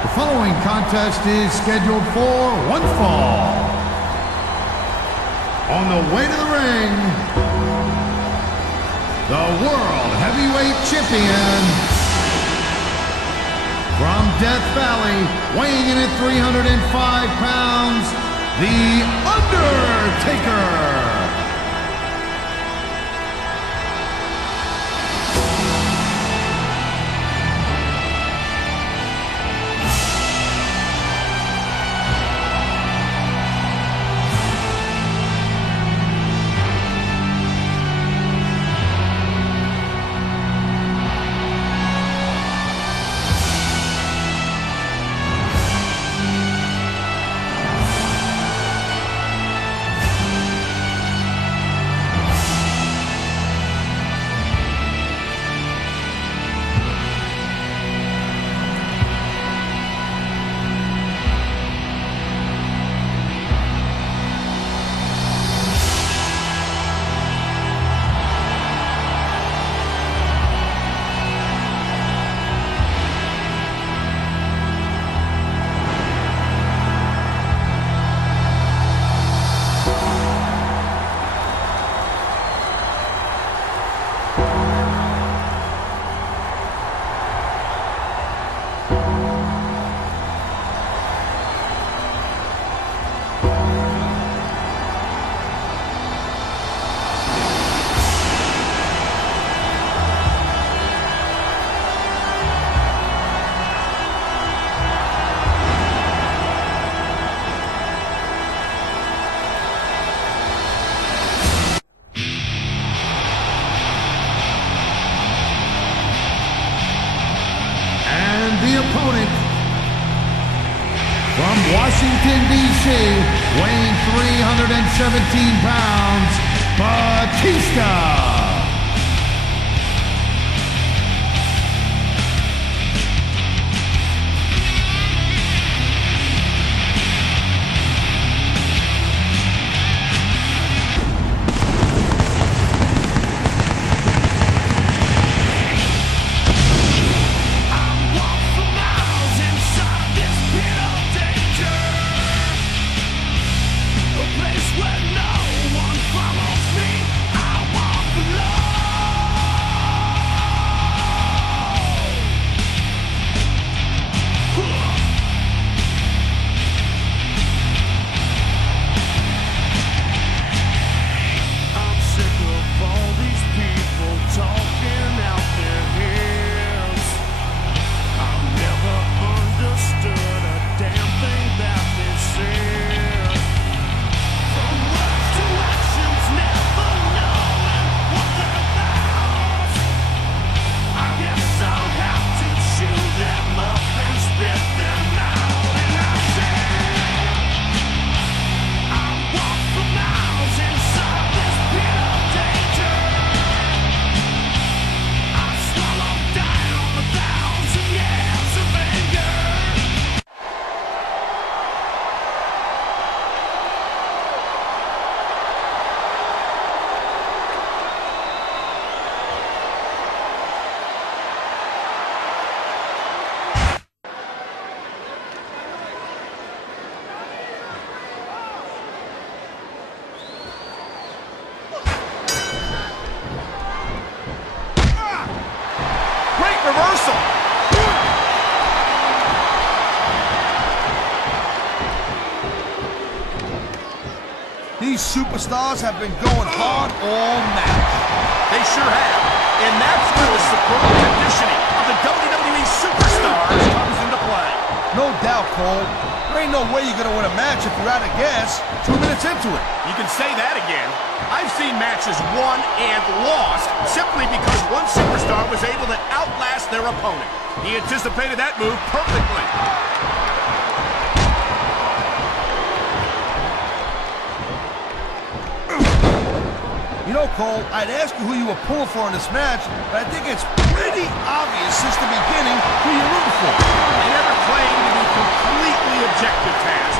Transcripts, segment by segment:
The following contest is scheduled for one fall. On the way to the ring, the World Heavyweight Champion from Death Valley, weighing in at 305 pounds, the Undertaker. The opponent from Washington, D.C., weighing 317 pounds, Batista. Reversal. These superstars have been going hard all match. They sure have. And that's where the superb conditioning of the WWE superstars comes into play. No doubt, Cole. There ain't no way you're going to win a match if you're out of gas 2 minutes into it. You can say that again. I've seen matches won and lost simply because one superstar was able to outlast their opponent. He anticipated that move perfectly. You know, Cole, I'd ask you who you were pulling for in this match, but I think it's pretty obvious since the beginning who you're rooting for. I never claimed to be completely objective, Taz.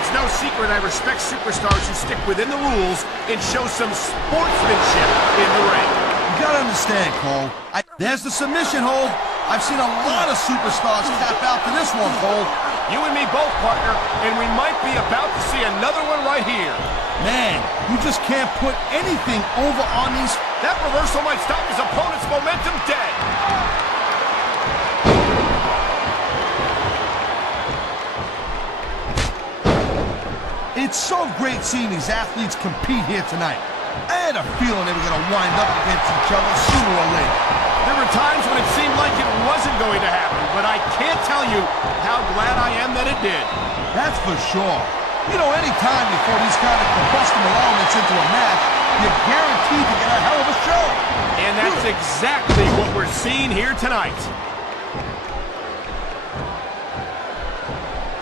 It's no secret I respect superstars who stick within the rules and show some sportsmanship in the ring. You gotta understand, Cole. There's the submission hold. I've seen a lot of superstars tap out to this one, Cole. You and me both, partner, and we might be about to see another one right here. Man, you just can't put anything over on these. That reversal might stop his opponent's momentum dead. It's so great seeing these athletes compete here tonight. I had a feeling they were going to wind up against each other sooner or later. There were times when it seemed like it wasn't going to happen, but I can't tell you how glad I am that it did. That's for sure. You know, any time you throw these kind of combustible elements into a match, you're guaranteed to get a hell of a show. And that's exactly what we're seeing here tonight.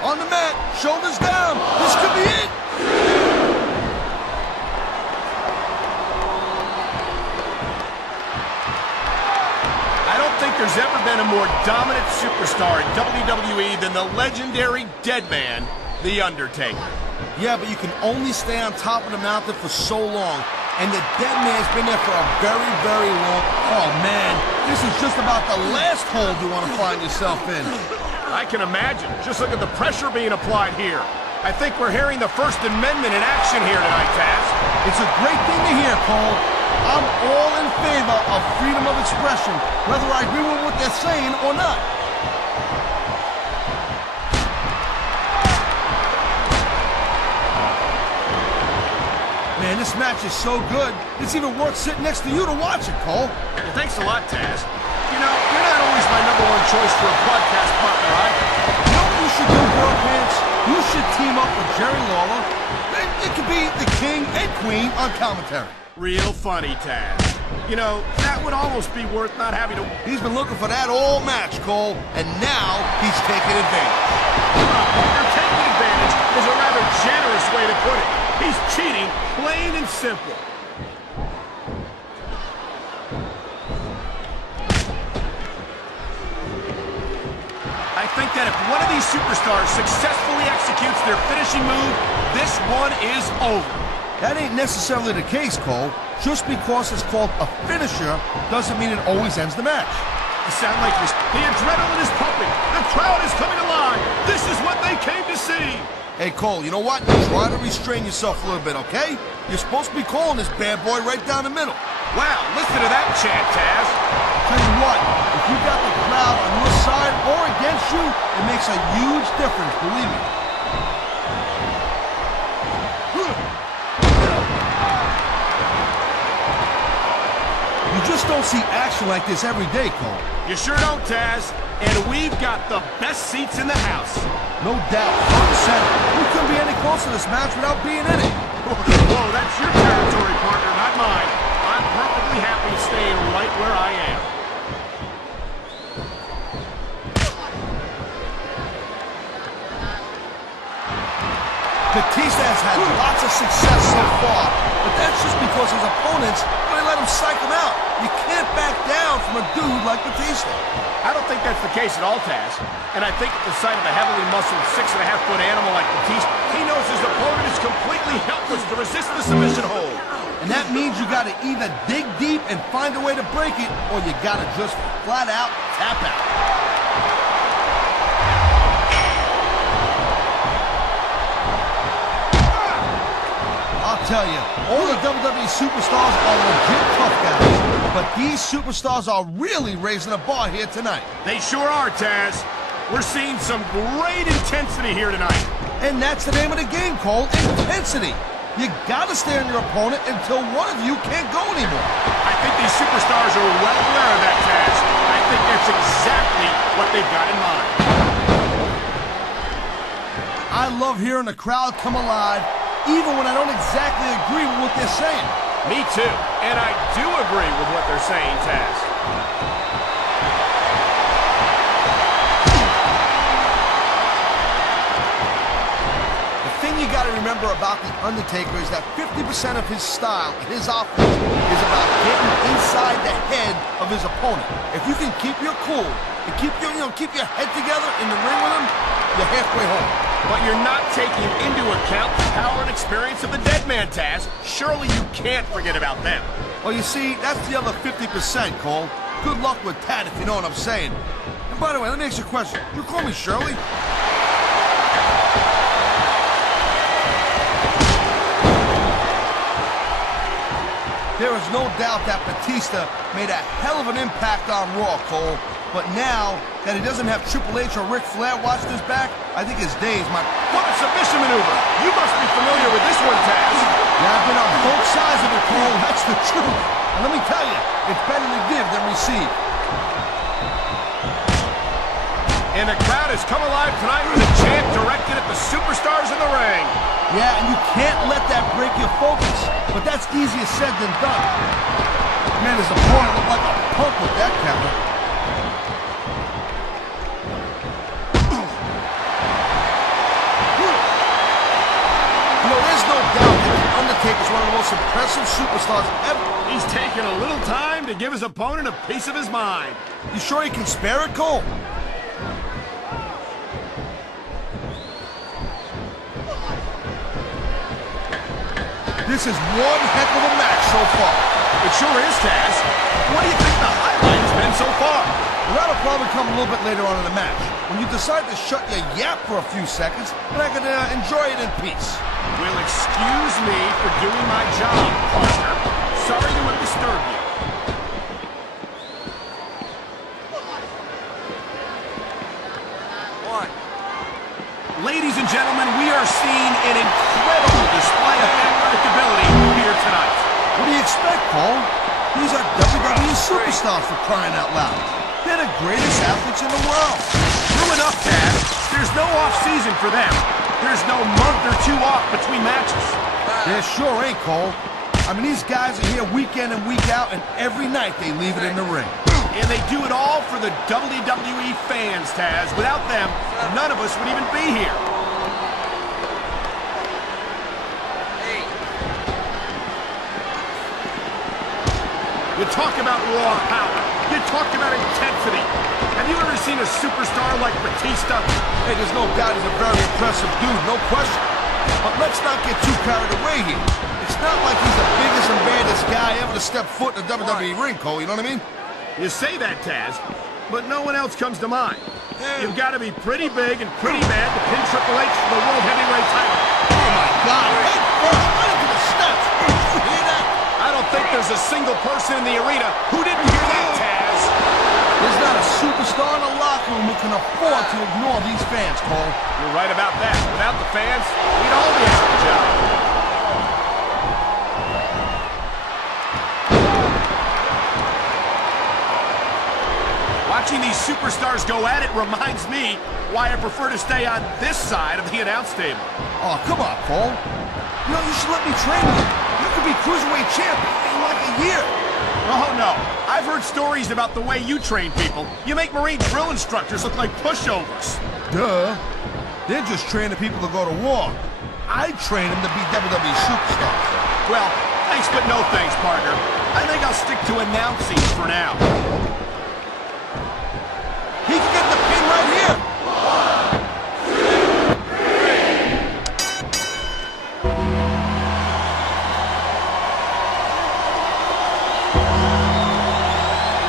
On the mat, shoulders down. This could be it. I don't think there's ever been a more dominant superstar in WWE than the legendary Deadman, The Undertaker. Yeah, but you can only stay on top of the mountain for so long. And the dead man's been there for a very, very long... Oh, man. This is just about the last hold you want to find yourself in. I can imagine. Just look at the pressure being applied here. I think we're hearing the First Amendment in action here tonight, Taz. It's a great thing to hear, Cole. I'm all in favor of freedom of expression, whether I agree with what they're saying or not. Man, this match is so good, it's even worth sitting next to you to watch it, Cole. Well, thanks a lot, Taz. You know, you're not always my #1 choice for a podcast partner, right? You know what you should do, Girl Pants? You should team up with Jerry Lawler. It could be the king and queen on commentary. Real funny, Taz. You know, that would almost be worth not having to... He's been looking for that all match, Cole, and now he's taking advantage. Partner, taking advantage is a rather generous way to put it. He's cheating, plain and simple. I think that if one of these superstars successfully executes their finishing move, this one is over. That ain't necessarily the case, Cole. Just because it's called a finisher doesn't mean it always ends the match. You sound like this. The adrenaline is pumping. The crowd is coming alive. This is what they came to see. Hey, Cole, you know what? Try to restrain yourself a little bit, okay? You're supposed to be calling this bad boy right down the middle. Wow, listen to that chant, Taz. Tell you what, if you got the crowd on your side or against you, it makes a huge difference, believe me. You just don't see action like this every day, Cole. You sure don't, Taz. And we've got the best seats in the house. No doubt, front and center. You couldn't be any closer to this match without being in it. Whoa, that's your territory, partner, not mine. I'm perfectly happy staying right where I am. Batista has had lots of success so far, but that's just because his opponents really let him psych him out. You can't back down from a dude like Batista. I don't think that's the case at all, Taz. And I think at the sight of a heavily muscled 6.5-foot animal like Batista, he knows his opponent is completely helpless to resist the submission hold. And that means you gotta either dig deep and find a way to break it, or you gotta just flat out tap out. I'll tell you, all the WWE superstars are legit tough guys, but these superstars are really raising the bar here tonight. They sure are, Taz. We're seeing some great intensity here tonight. And that's the name of the game, Cole, intensity. You gotta stay on your opponent until one of you can't go anymore. I think these superstars are well aware of that, Taz. I think that's exactly what they've got in mind. I love hearing the crowd come alive, even when I don't exactly agree with what they're saying. Me too. And I do agree with what they're saying, Taz. The thing you got to remember about The Undertaker is that 50% of his style, his offense, is about getting inside the head of his opponent. If you can keep your cool and keep your head together in the ring with him, you're halfway home. But you're not taking into account the power and experience of the dead man, Taz. Surely you can't forget about them. Well, you see, that's the other 50%, Cole. Good luck with that, if you know what I'm saying. By the way, let me ask you a question. You call me Shirley? There is no doubt that Batista made a hell of an impact on Raw, Cole. But now that he doesn't have Triple H or Ric Flair watching his back, I think his days might... What a submission maneuver! You must be familiar with this one, Taz. Yeah, I've been on both sides of it, Cole. That's the truth. And let me tell you, it's better to give than receive. And the crowd has come alive tonight with a chant directed at the superstars in the ring. Yeah, and you can't let that break your focus. But that's easier said than done. Man, his opponent looked like a punk with that counter. You know, there's no doubt that the Undertaker is one of the most impressive superstars ever. He's taken a little time to give his opponent a piece of his mind. You sure he can spare it, Cole? This is one heck of a match so far. It sure is, Taz. What do you think the highlight has been so far? Well, that'll probably come a little bit later on in the match, when you decide to shut your yap for a few seconds, and I can enjoy it in peace. Well, excuse me for doing my job, partner. Sorry to have disturbed you. Ladies and gentlemen, we are seeing an incredible display of unpredictability here tonight. What do you expect, Cole? These are WWE superstars for crying out loud. They're the greatest athletes in the world. True enough, Dad. There's no off-season for them. There's no month or two off between matches. There sure ain't, Cole. I mean, these guys are here week in and week out, and every night they leave it in the ring. And they do it all for the WWE fans, Taz. Without them, none of us would even be here. You talk about raw power. You talk about intensity. Have you ever seen a superstar like Batista? Hey, there's no doubt he's a very impressive dude, no question. But let's not get too carried away here. It's not like he's the biggest and baddest guy ever to step foot in the WWE ring, Cole, you know what I mean? You say that, Taz, but no one else comes to mind. You've got to be pretty big and pretty bad to pin Triple H for the World Heavyweight title. Oh, my God. Head first, right into the steps. Did you hear that? I don't think there's a single person in the arena who didn't hear that, Taz. There's not a superstar in the locker room who can afford to ignore these fans, Cole. You're right about that. Without the fans, we'd all be out of a job. Watching these superstars go at it reminds me why I prefer to stay on this side of the announce table. Oh, come on, Cole. You know, you should let me train you. You could be Cruiserweight champ in like a year. Oh, no. I've heard stories about the way you train people. You make Marine drill instructors look like pushovers. Duh. They're just training people to go to war. I train them to be WWE superstars. Well, thanks but no thanks, partner. I think I'll stick to announcing for now. He can get the pin right here. 1, 2, 3.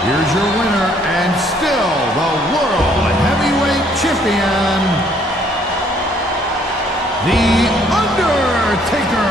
Here's your winner and still the World Heavyweight Champion, The Undertaker.